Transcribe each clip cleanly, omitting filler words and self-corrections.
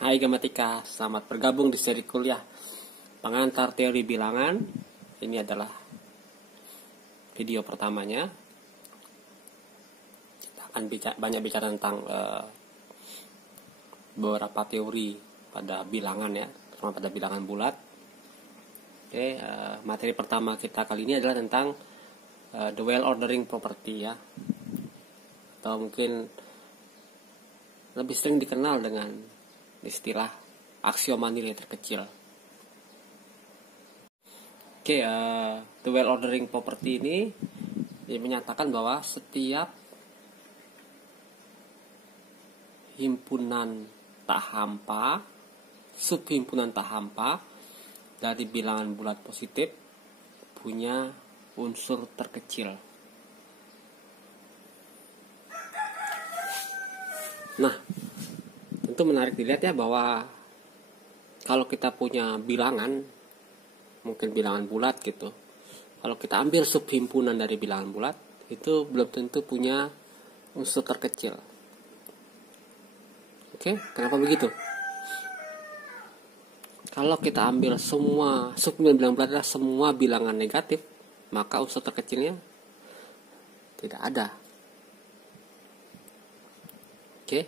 Hai Gramatika, selamat bergabung di seri kuliah pengantar teori bilangan. Ini adalah video pertamanya. Kita akan banyak bicara tentang beberapa teori pada bilangan ya, terutama pada bilangan bulat. Oke, materi pertama kita kali ini adalah tentang the well ordering property ya, atau mungkin lebih sering dikenal dengan istilah aksioma nilai terkecil. Oke, the well ordering property ini menyatakan bahwa setiap himpunan tak hampa, subhimpunan tak hampa dari bilangan bulat positif punya unsur terkecil. Nah, tentu menarik dilihat ya bahwa kalau kita punya bilangan, mungkin bilangan bulat gitu, kalau kita ambil subhimpunan dari bilangan bulat, itu belum tentu punya unsur terkecil. Oke, kenapa begitu? Kalau kita ambil semua subhimpunan bilangan bulat adalah semua bilangan negatif, maka unsur terkecilnya tidak ada. Oke,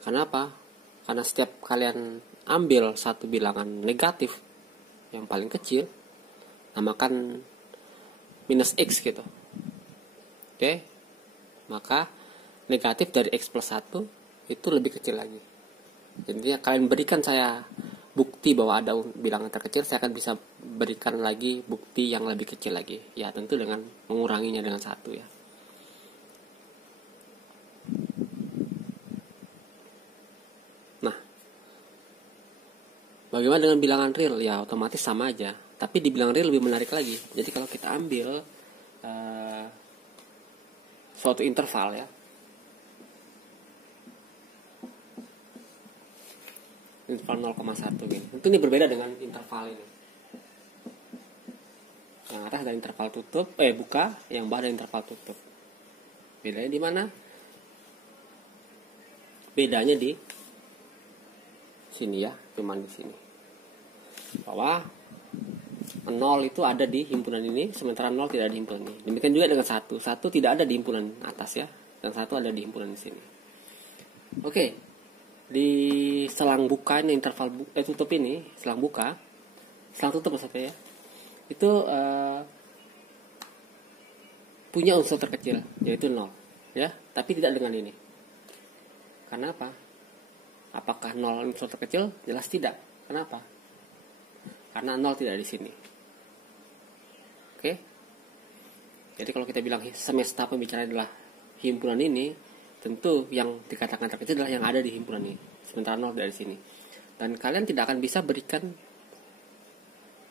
kenapa? Karena setiap kalian ambil satu bilangan negatif yang paling kecil, namakan minus X gitu. Oke, maka negatif dari X plus 1 itu lebih kecil lagi. Jadi kalian berikan saya bukti bahwa ada bilangan terkecil, saya akan bisa berikan lagi bukti yang lebih kecil lagi. Ya tentu dengan menguranginya dengan 1 ya. Bagaimana dengan bilangan real? Ya otomatis sama aja. Tapi di bilangan real lebih menarik lagi. Jadi kalau kita ambil suatu interval ya, interval 0,1 gini. Tentu ini berbeda dengan interval ini. Yang atas ada interval tutup, buka, yang bawah ada interval tutup. Bedanya di mana? Bedanya di sini ya, cuma di sini. Bahwa 0 itu ada di himpunan ini, sementara 0 tidak ada di himpunan ini. Demikian juga dengan 1 tidak ada di himpunan atas ya, dan 1 ada di himpunan di sini. Oke, di selang buka ini, interval tutup ini, selang buka, selang tutup maksudnya ya, itu punya unsur terkecil, yaitu 0 ya, tapi tidak dengan ini. Karena apa? Apakah 0 unsur terkecil? Jelas tidak. Kenapa? Karena 0 tidak di sini. Oke? Jadi kalau kita bilang semesta pembicaraan adalah himpunan ini, tentu yang dikatakan terkecil adalah yang ada di himpunan ini. Sementara 0 tidak di sini. Dan kalian tidak akan bisa berikan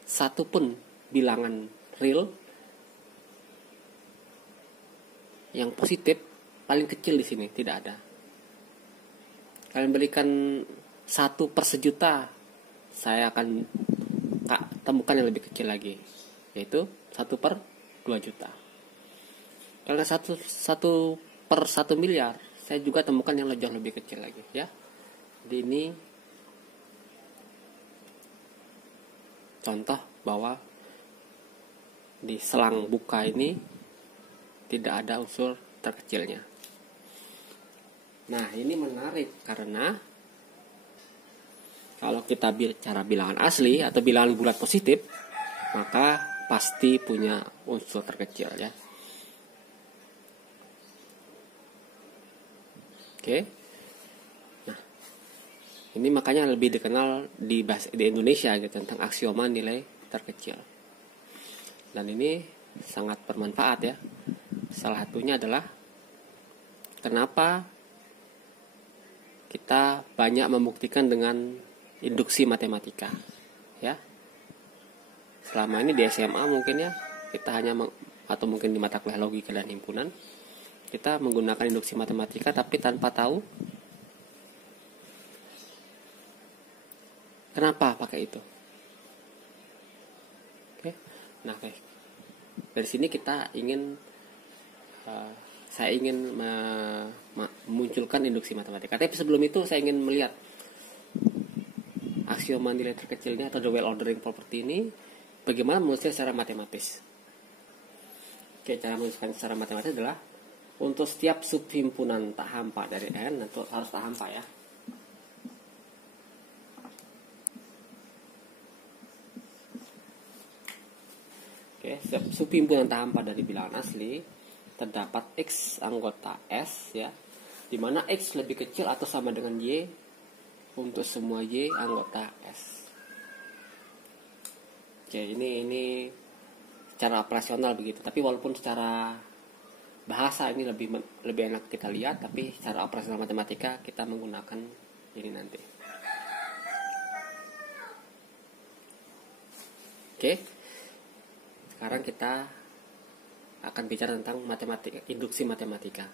satu pun bilangan real yang positif paling kecil di sini. Tidak ada. Kalian berikan 1 per sejuta, saya akan temukan yang lebih kecil lagi, yaitu 1 per 2 juta. Karena 1 per 1 miliar, saya juga temukan yang jauh lebih kecil lagi ya. Jadi ini contoh bahwa di selang buka ini tidak ada unsur terkecilnya. Nah, ini menarik karena kalau kita bicara bilangan asli atau bilangan bulat positif, maka pasti punya unsur terkecil ya. Oke. Nah, ini makanya lebih dikenal di Indonesia gitu, tentang aksioma nilai terkecil. Dan ini sangat bermanfaat ya. Salah satunya adalah kenapa kita banyak membuktikan dengan induksi matematika ya. Selama ini di SMA mungkin ya, kita hanya atau mungkin di mata kuliah logika dan himpunan, kita menggunakan induksi matematika tapi tanpa tahu kenapa pakai itu. Oke. Nah, dari sini kita ingin saya ingin memunculkan induksi matematika. Tapi sebelum itu saya ingin melihat aksioma nilai terkecil ini atau the well ordering property ini bagaimana menulisnya secara matematis. Oke, cara menuliskan secara matematis adalah untuk setiap subhimpunan tak hampa dari N, tentu harus tak hampa ya. Oke, setiap subhimpunan tak hampa dari bilangan asli terdapat X anggota S ya, di mana X lebih kecil atau sama dengan Y untuk semua Y anggota S. Oke, ini secara operasional begitu. Tapi walaupun secara bahasa ini lebih enak kita lihat, tapi secara operasional matematika kita menggunakan ini nanti. Oke. Sekarang kita akan bicara tentang matematika, induksi matematika.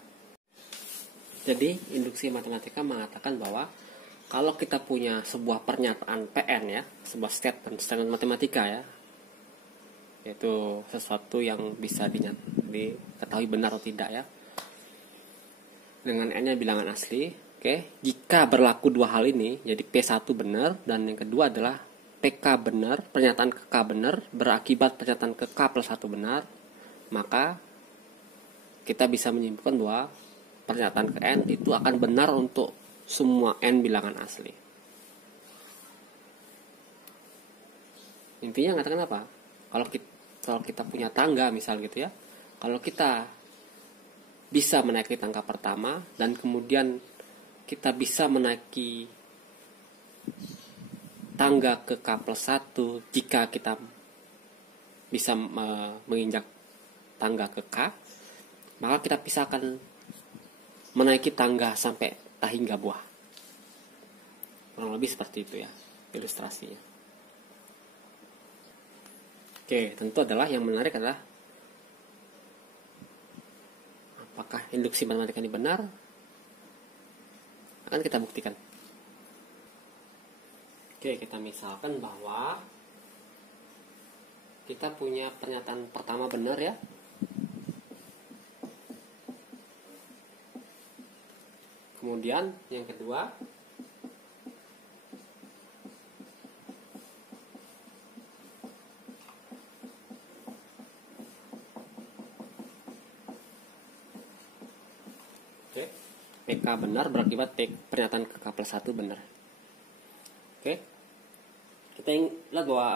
Jadi, induksi matematika mengatakan bahwa kalau kita punya sebuah pernyataan PN ya, sebuah statement matematika ya, yaitu sesuatu yang bisa diketahui benar atau tidak ya, dengan N-nya bilangan asli. Oke, jika berlaku dua hal ini, jadi P1 benar dan yang kedua adalah PK benar, pernyataan ke K benar, berakibat pernyataan ke K plus 1 benar, maka kita bisa menyimpulkan bahwa pernyataan ke N itu akan benar untuk semua N bilangan asli. Intinya mengatakan apa? Kalau kita punya tangga misal gitu ya, kalau kita bisa menaiki tangga pertama dan kemudian kita bisa menaiki tangga ke K plus 1 jika kita bisa menginjak tangga ke K, maka kita bisa akan menaiki tangga sampai tak hingga buah. Kurang lebih seperti itu ya ilustrasinya. Oke, tentu adalah yang menarik adalah apakah induksi matematika ini benar? Akan kita buktikan. Oke, kita misalkan bahwa kita punya pernyataan pertama benar ya. Kemudian yang kedua PK benar berakibat pernyataan ke K plus 1 benar. Oke. Kita lihat bahwa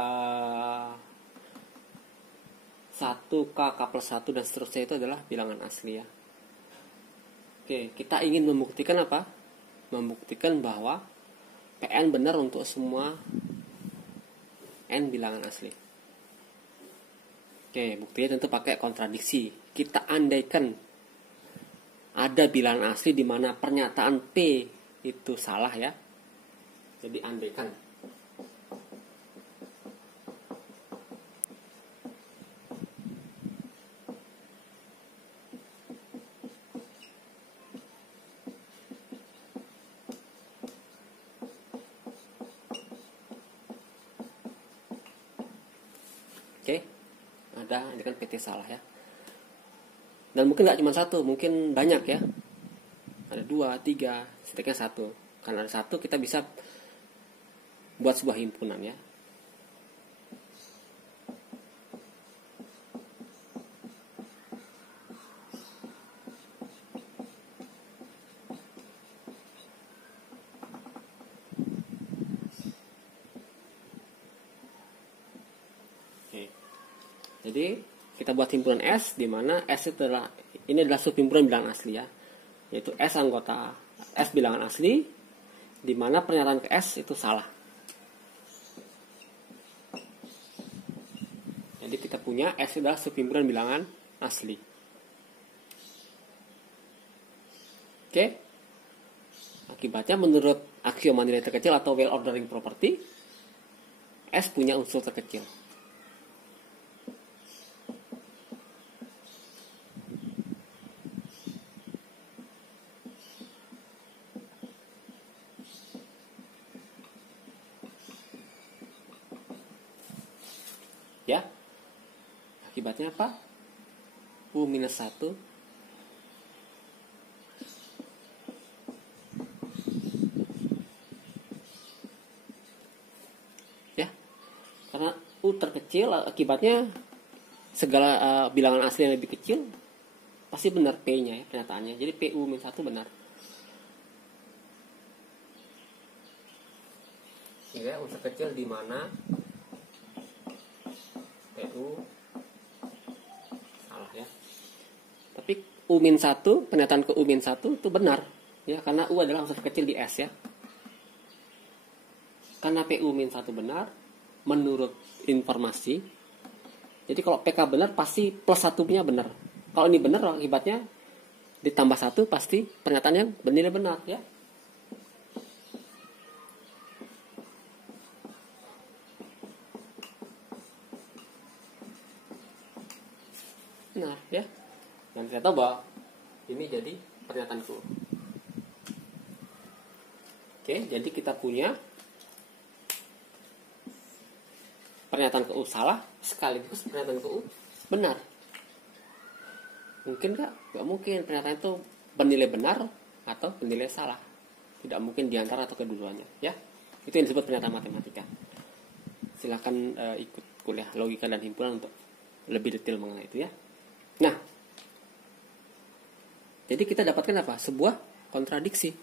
1K, K plus 1 dan seterusnya itu adalah bilangan asli ya. Oke, kita ingin membuktikan apa? Membuktikan bahwa PN benar untuk semua N bilangan asli. Oke, buktinya tentu pakai kontradiksi. Kita andaikan ada bilangan asli di mana pernyataan P itu salah ya. Jadi andaikan. Oke, ada ini kan PT salah ya. Dan mungkin nggak cuma satu, mungkin banyak ya. Ada 2, 3, setidaknya 1. Karena ada 1 kita bisa buat sebuah himpunan ya. Oke. Jadi kita buat himpunan S di mana S itu ini adalah subhimpunan bilangan asli ya, yaitu S anggota S bilangan asli di mana pernyataan ke S itu salah. Jadi kita punya S adalah subhimpunan bilangan asli. Oke. Akibatnya menurut aksioma nilai terkecil atau well ordering property, S punya unsur terkecil. Ya, akibatnya apa? U minus 1 U terkecil, akibatnya segala bilangan asli yang lebih kecil pasti benar P-nya ya, kenyataannya. Jadi PU-1 benar. Ya, unsur kecil di mana PU salah ya. Tapi U-1, pernyataan ke U-1 itu benar ya, karena U adalah unsur kecil di S ya. Karena PU-1 benar menurut informasi. Jadi kalau PK benar pasti plus 1-nya benar. Kalau ini benar, akibatnya ditambah 1 pasti pernyataannya bernilai benar ya. Nah ya, dan kita tahu bahwa ini jadi pernyataanku. Oke, jadi kita punya pernyataan ke U salah sekaligus pernyataan ke U benar. Mungkin nggak? Nggak mungkin. Pernyataan itu bernilai benar atau bernilai salah. Tidak mungkin diantara atau keduanya ya. Itu yang disebut pernyataan matematika. Silakan ikut kuliah logika dan himpunan untuk lebih detail mengenai itu ya. Nah, jadi kita dapatkan apa? Sebuah kontradiksi.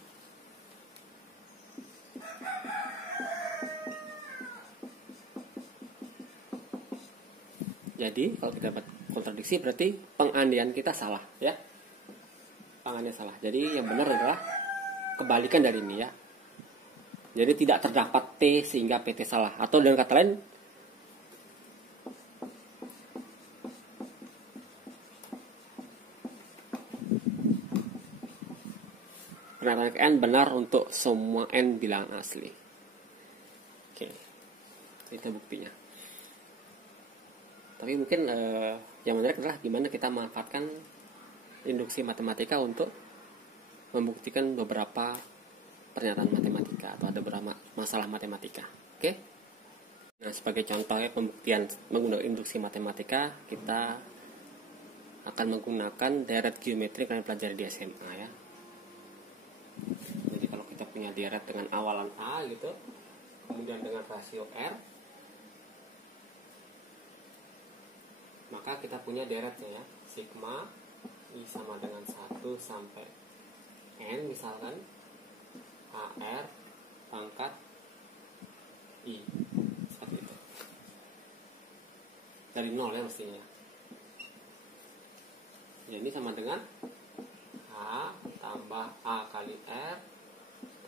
Jadi kalau kita dapat kontradiksi berarti pengandaian kita salah ya. Pengandaian salah. Jadi yang benar adalah kebalikan dari ini ya. Jadi tidak terdapat T sehingga PT salah. Atau dengan kata lain, pernyataan N benar untuk semua N bilangan asli. Oke, itu buktinya. Tapi mungkin yang menarik adalah gimana kita memanfaatkan induksi matematika untuk membuktikan beberapa pernyataan matematika atau ada beberapa masalah matematika. Oke? Nah, sebagai contohnya pembuktian menggunakan induksi matematika, kita akan menggunakan deret geometri yang kalian pelajari di SMA ya. Jadi kalau kita punya deret dengan awalan A gitu, kemudian dengan rasio R, maka kita punya deretnya ya, sigma I sama dengan 1 sampai N misalkan AR pangkat I seperti itu, dari 0 ya mestinya. Ya, ini sama dengan A tambah A kali R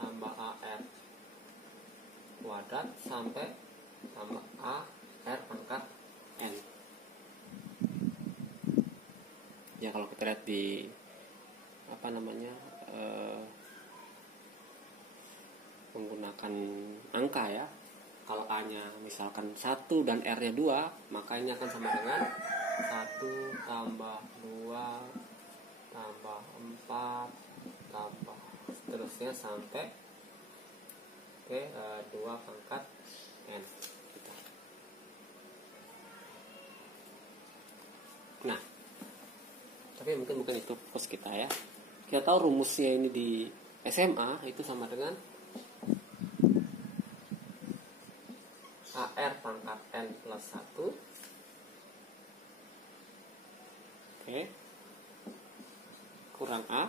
tambah AR kuadrat sampai tambah AR pangkat N. Ya kalau kita lihat di menggunakan angka ya, kalau A nya misalkan 1 dan R nya 2, maka ini akan sama dengan 1 tambah 2 tambah 4 tambah seterusnya sampai 2 pangkat N. Nah, tapi mungkin bukan itu fokus kita ya. Kita tahu rumusnya ini di SMA itu sama dengan AR pangkat N plus 1 kurang A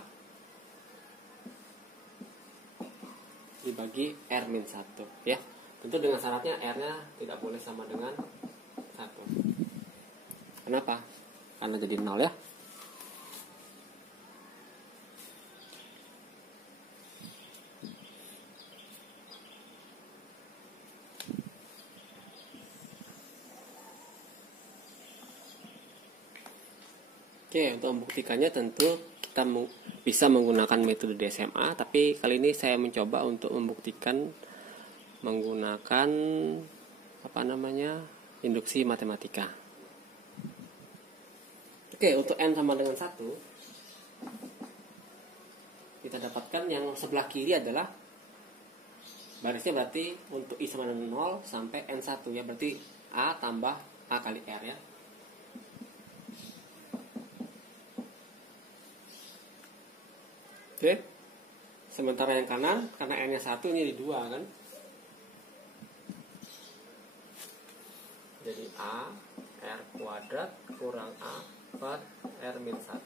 dibagi R min 1 ya. Tentu dengan syaratnya R nya tidak boleh sama dengan 1. Kenapa? Karena jadi 0 ya. Oke, untuk membuktikannya tentu kita bisa menggunakan metode di SMA, tapi kali ini saya mencoba untuk membuktikan menggunakan induksi matematika. Oke, untuk N sama dengan 1 kita dapatkan yang sebelah kiri adalah barisnya, berarti untuk I sama dengan 0 sampai N1 ya, berarti A tambah A kali R ya. Oke. Sementara yang kanan, karena N-nya 1, ini di 2 kan. Jadi A R kuadrat kurang A per R min 1.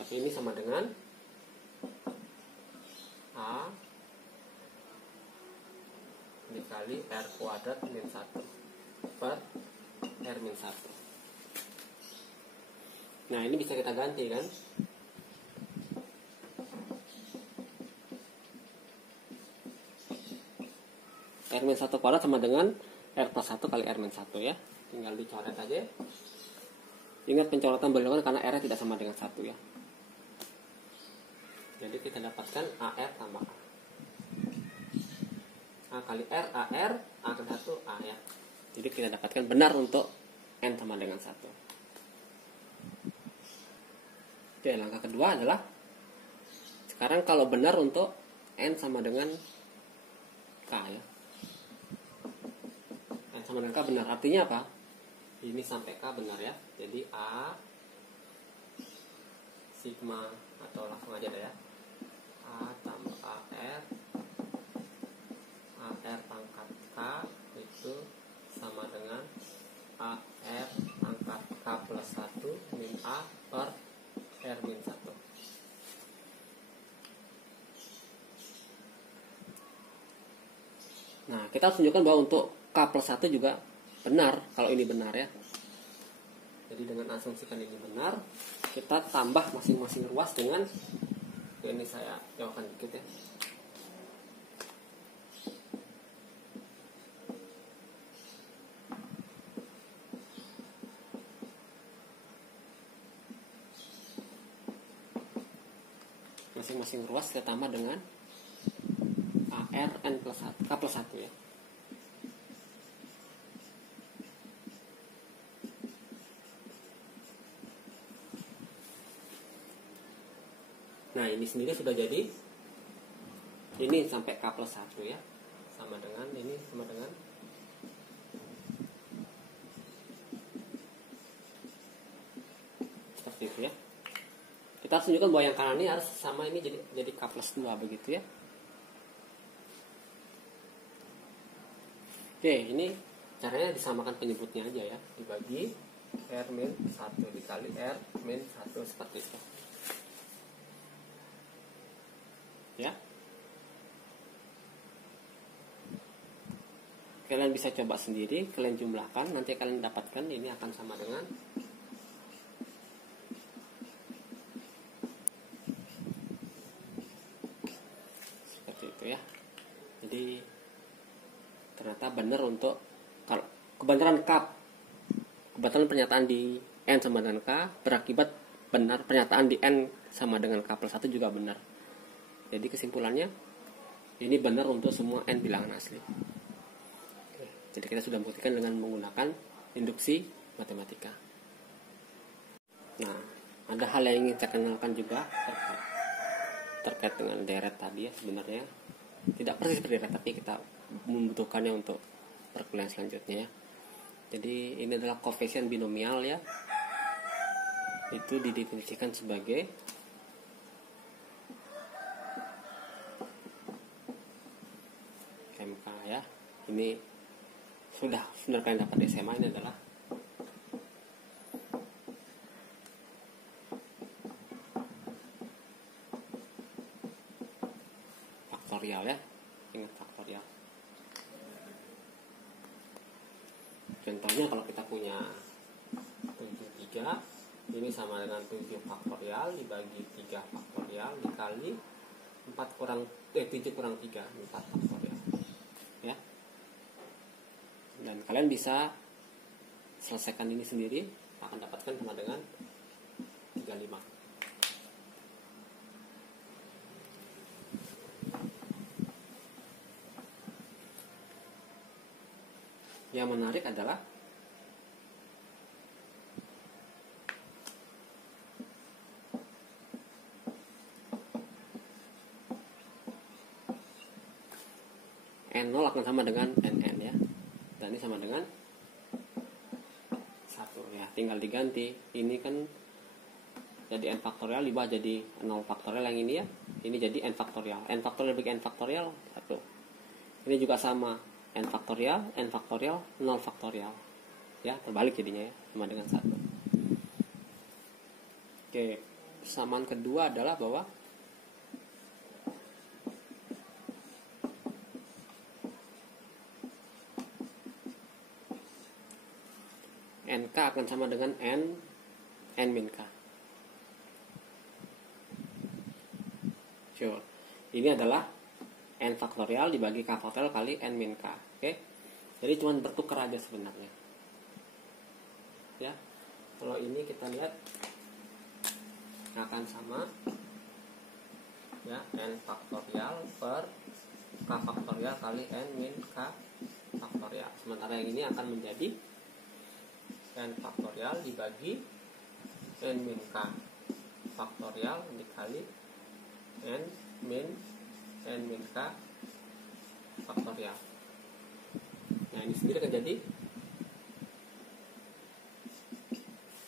Tapi ini sama dengan A dikali R kuadrat min 1 per R min 1. Nah, ini bisa kita ganti kan? R min 1 kuadrat sama dengan R plus 1 kali R min 1 ya. Tinggal dicoret aja. Ingat pencoretan berlakukan karena R tidak sama dengan 1 ya. Jadi kita dapatkan AR tambah A. A kali R, AR, A ke 1, A ya. Jadi kita dapatkan benar untuk N sama dengan 1. Oke, langkah kedua adalah sekarang kalau benar untuk N sama dengan K ya. N sama dengan K benar, artinya apa? Ini sampai K benar ya. Jadi A sigma atau langsung aja deh ya. A tambah AR pangkat K itu sama dengan AR pangkat K plus 1 min A per R min 1. Nah, kita harus tunjukkan bahwa untuk K plus 1 juga benar, kalau ini benar ya. Jadi dengan asumsikan ini benar, kita tambah masing-masing ruas dengan, ini saya jauhkan dikit ya. Masing-masing ruas kita tambah dengan AR N plus 1, K plus 1 ya. Nah, ini sendiri sudah jadi. Ini sampai K plus 1 ya. Sama dengan, ini sama dengan seperti itu ya. Kita harus tunjukkan bahwa yang kanan ini harus sama, ini jadi K plus 2 begitu ya. Oke, ini caranya disamakan penyebutnya aja ya. Dibagi R min 1 dikali R min 1 seperti itu. Ya. Kalian bisa coba sendiri, kalian jumlahkan, nanti kalian dapatkan ini akan sama dengan seperti itu ya. Jadi ternyata benar untuk kalau kebenaran pernyataan di N sama dengan K berakibat benar pernyataan di N sama dengan K plus 1 juga benar. Jadi kesimpulannya ini benar untuk semua N bilangan asli. Jadi kita sudah membuktikan dengan menggunakan induksi matematika. Nah, ada hal yang ingin saya kenalkan juga terkait dengan deret tadi ya. Sebenarnya tidak persis seperti deret, tapi kita membutuhkannya untuk perkuliahan selanjutnya ya. Jadi ini adalah koefisien binomial ya. Itu didefinisikan sebagai MK ya. Ini sudah kalian dapat di SMA. Ini adalah faktorial ya. Ingat faktorial. Contohnya kalau kita punya 73, ini sama dengan 7 faktorial dibagi 3 faktorial dikali 7 kurang 3, 4 faktorial. Ya. Dan kalian bisa selesaikan ini sendiri, akan dapatkan sama dengan 35. Yang menarik adalah N0 akan sama dengan NN ya. Dan ini sama dengan 1 ya. Tinggal diganti. Ini kan jadi n faktorial, di bawah jadi 0 faktorial yang ini ya. Ini jadi n faktorial. N faktorial bagi n faktorial 1. Ini juga sama, n faktorial, 0 faktorial. Ya, terbalik jadinya ya, sama dengan 1. Oke, persamaan kedua adalah bahwa NK akan sama dengan N min K. Sure. Ini adalah N faktorial dibagi K faktorial kali N min K. Oke. Jadi cuma bertukar aja sebenarnya. Ya. Kalau ini kita lihat akan sama ya, N faktorial per K faktorial kali N min K faktorial. Sementara yang ini akan menjadi N faktorial dibagi N min K faktorial dikali N min K faktorial. Nah, ini sendiri akan jadi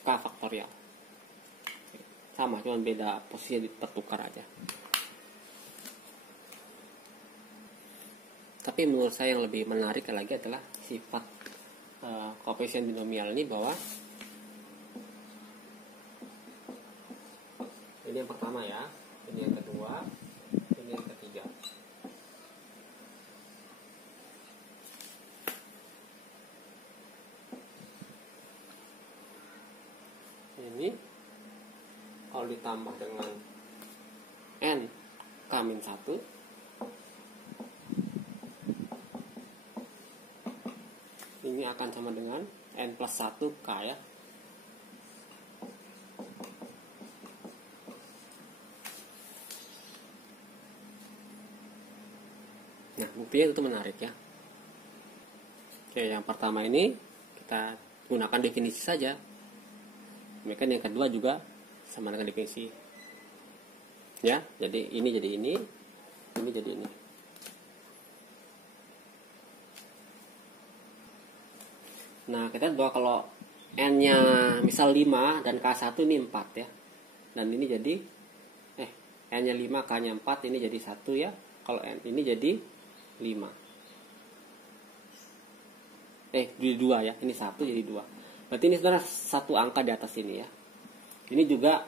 K faktorial. Sama, cuma beda posisi dipertukar aja. Tapi menurut saya yang lebih menarik lagi adalah sifat koefisien binomial ini, bahwa ini yang pertama ya, ini yang kedua, ini yang ketiga. Ini kalau ditambah dengan n k-1, ini akan sama dengan n plus 1 k ya. Nah, buktinya itu menarik ya. Oke, yang pertama ini kita gunakan definisi saja. Demikian yang kedua juga sama dengan definisi. Ya, jadi ini jadi ini jadi ini. Nah, kita lihat bahwa kalau n-nya misal 5 dan k1 ini 4 ya. Dan ini jadi n-nya 5, k-nya 4, ini jadi 1 ya. Kalau n ini jadi 5. Jadi 2 ya. Ini 1 jadi 2. Berarti ini sebenarnya satu angka di atas ini ya. Ini juga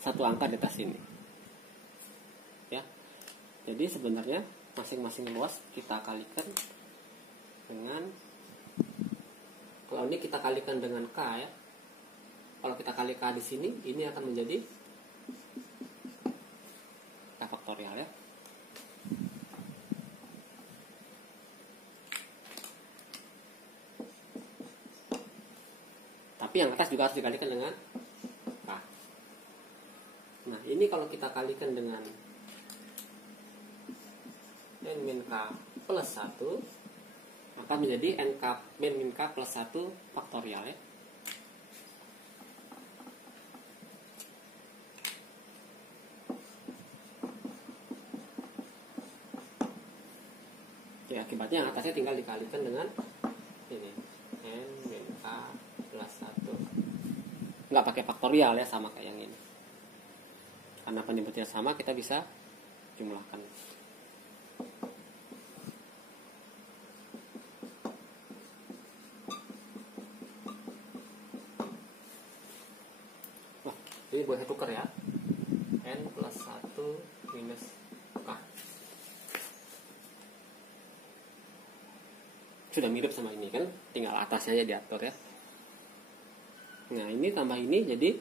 satu angka di atas ini. Ya. Jadi sebenarnya masing-masing luas kita kalikan dengan, kalau ini kita kalikan dengan K ya. Kalau kita kali K di sini, ini akan menjadi K faktorial ya. Tapi yang atas juga harus dikalikan dengan K. Nah, ini kalau kita kalikan dengan N min K plus 1, maka menjadi NK min K plus 1 faktorial ya. Ya, akibatnya yang atasnya tinggal dikalikan dengan ini N min K plus 1. Nggak pakai faktorial ya, sama kayak yang ini. Karena penyebutnya sama, kita bisa jumlahkan. Jadi boleh tukar ya, N plus 1 minus K. Sudah mirip sama ini kan, tinggal atasnya aja diatur ya. Nah, ini tambah ini jadi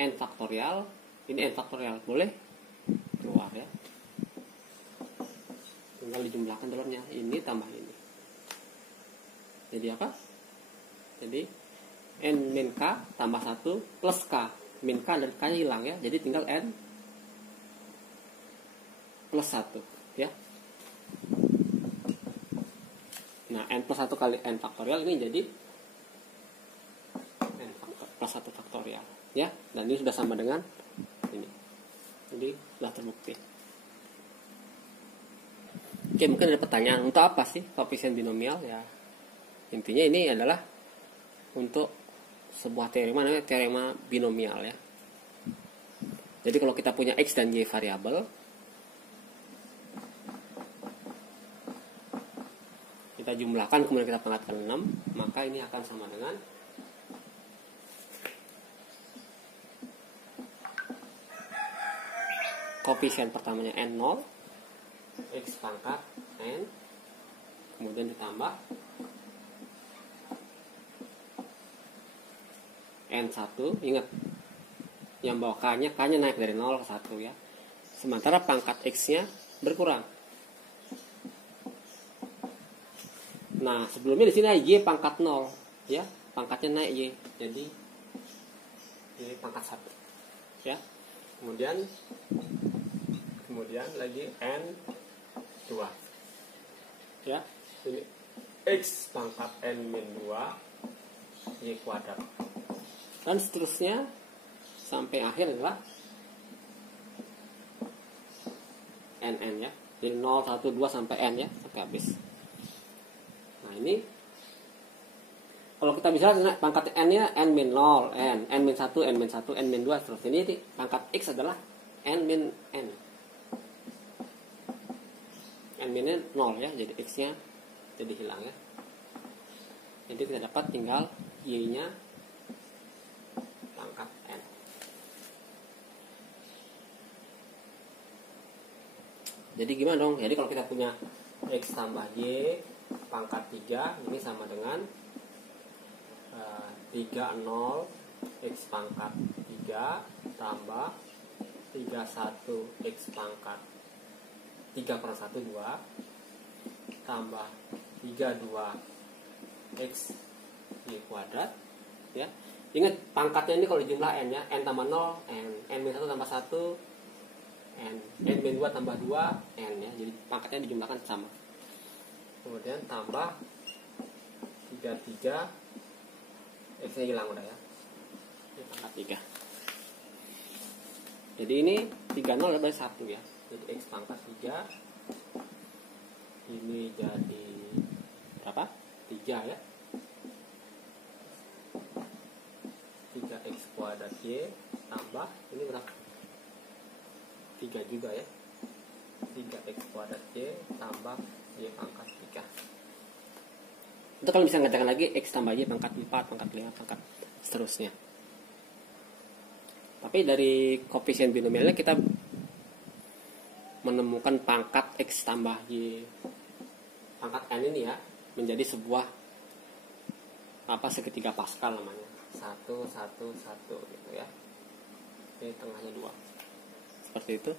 N faktorial, ini N faktorial, boleh keluar ya. Tinggal dijumlahkan dalamnya, ini tambah ini. Jadi apa? Jadi N min K tambah 1 plus K. Min K dan K nya hilang ya. Jadi tinggal N plus 1 ya. Nah, N plus 1 kali N faktorial ini jadi N plus 1 faktorial ya. Dan ini sudah sama dengan ini. Jadi sudah terbukti. Oke, mungkin ada pertanyaan, untuk apa sih koefisien binomial ya? Intinya ini adalah untuk sebuah teorema namanya teorema binomial ya. Jadi kalau kita punya X dan Y variabel, kita jumlahkan kemudian kita pangkatkan 6, maka ini akan sama dengan koefisien pertamanya N0, X pangkat N, kemudian ditambah N1, ingat yang bawah K-nya naik dari 0 ke 1 ya. Sementara pangkat X-nya berkurang. Nah, sebelumnya di sini Y pangkat 0 ya, pangkatnya naik Y. Jadi ini pangkat 1 ya. Kemudian lagi N2 ya. Ini X pangkat N-2 Y kuadrat. Dan seterusnya sampai akhir adalah NN ya. Jadi 0, 1, 2 sampai N ya, sampai habis. Nah, ini kalau kita bisa pangkat N-nya N-0, N-1, N-1, N-2 terus. Ini pangkat X adalah N-N. N-nya 0 ya, jadi X-nya jadi hilang ya. Jadi kita dapat tinggal Y-nya pangkat N. Jadi gimana dong? Jadi kalau kita punya X tambah Y pangkat 3, ini sama dengan 30 X pangkat 3 tambah 31 X pangkat 3/1 2 tambah 32 X Y kuadrat ya. Ingat pangkatnya ini kalau jumlah N ya, N tambah 0 N-1 tambah 1 N-2 tambah 2 N ya. Jadi pangkatnya dijumlahkan sama. Kemudian tambah 33 X-nya hilang udah ya. Ini pangkat 3. Jadi ini 30 lebih 1 ya. Jadi X pangkat 3 ini jadi berapa? 3 ya. 3X kuadrat Y tambah ini berapa? 3 juga ya. 3X kuadrat Y tambah Y pangkat 3. Itu kalau bisa ngatakan lagi X tambah Y pangkat 4, pangkat 5, pangkat seterusnya. Tapi dari koefisien binomialnya kita menemukan pangkat X tambah Y pangkat N ini ya menjadi sebuah segitiga Pascal namanya. 1, 1, 1 gitu ya. Ini tengahnya 2. Seperti itu.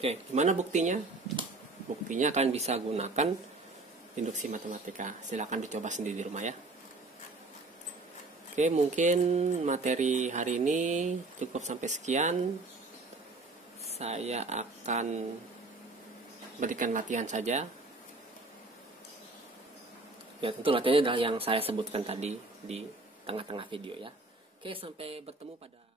Oke, gimana buktinya? Buktinya kalian bisa gunakan induksi matematika. Silakan dicoba sendiri di rumah ya. Oke, mungkin materi hari ini cukup sampai sekian. Saya akan berikan latihan saja. Ya, tentu latihannya adalah yang saya sebutkan tadi di tengah-tengah video ya. Oke, sampai bertemu pada